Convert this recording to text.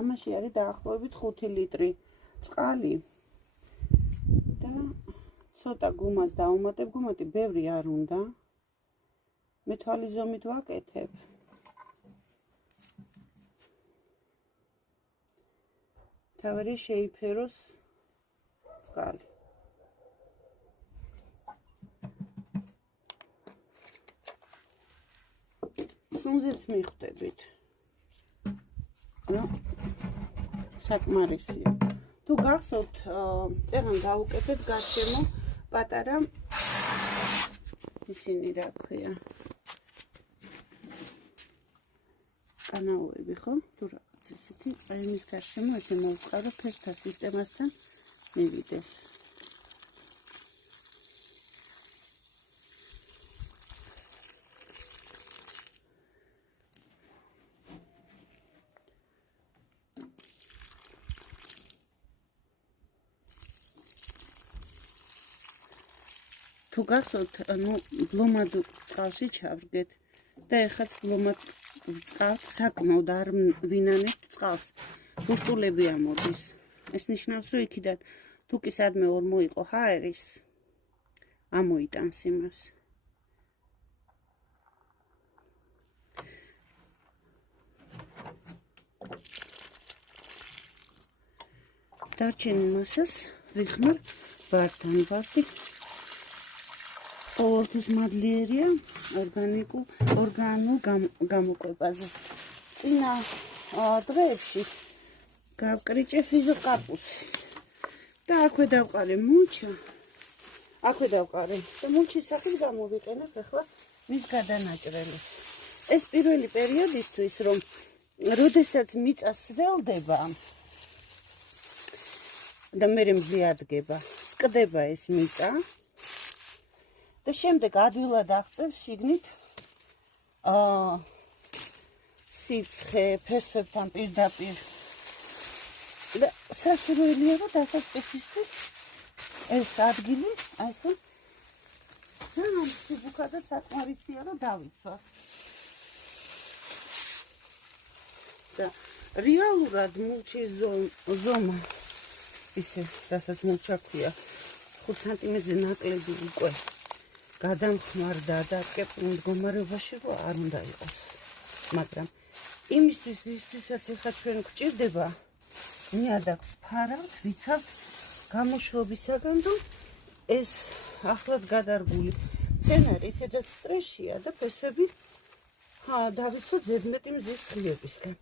ამაში არის დაახლოებით 5 ლიტრი წყალი და ცოტა გუმას დავუმატებ, გუმატი ბევრი არ უნდა. მე თვალის ზომით ვაკეთებ. თავარი შეიფეროს წყალი. სუნზეც მიხვდებით. საკმარისია. თუ გახსოვთ, წეღან გავუკეთეთ გარშემო პატარა ისინი რა ქვია. კანაოები ხო? თუ რაღაც ისეთი, აი მის გარშემო ესე მოვყარო ფესთა სისტემასთან მივიდეს. თუ გახსოვთ, ბლომად წყალში ჩავრგეთ და ეხაც ბლომად წყალს საკმაოდ არ ვინანებთ წყალს. ბუშტულები ამოდის. ეს ნიშნავს, რომ იქიდან თუ კი სადმე ორ მოიყო ჰაერის, ამოიტანს იმას. დარჩენილ მასას ვიხმარ ვარდან. ვარდი ყოველთვის მადლიერია ორგანულ გამოკვებაზე. წინა დღეებში გავკრიჭე ფიზიკაპუსი და აქვე დავყარე მულჩა. აქვე დავყარე და მულჩის სახით გამოვიყენებ ახლა მის გადანაჭრელებს. ეს პირველი პერიოდისთვის, რომ როდესაც მიწა სველდება და მე მზიადგება, სკდება ეს მიწა. და შემდეგ ადვილად აღწევს შიგნით სიცხე, ფესვებთან პირდაპირ. და სასურველია, რომ დასაწყისისთვის ეს ადგილი ასე ძალიან სიბუქა და საკმარისია, რომ დავიცვა. და რეალურად მულჩის ზომა ისე, რასაც მულჩა ქვია, 5 სანტიმეტრზე ნაკლები უკვე გადამხმარდა და კეპურ მდგომარეობაში რომ არ უნდა იყოს. მაგრამ იმისთვის, რისთვისაც ახლა ჩვენ გვჭირდება, ნიადაგს ფარავთ, ვიცავთ გამოშვობისაგან, რომ ეს ახლად გადარგული მცენარე ისედაც სტრესშია და ფესვები დავიცვათ ზედმეტი მზის ღიობისგან.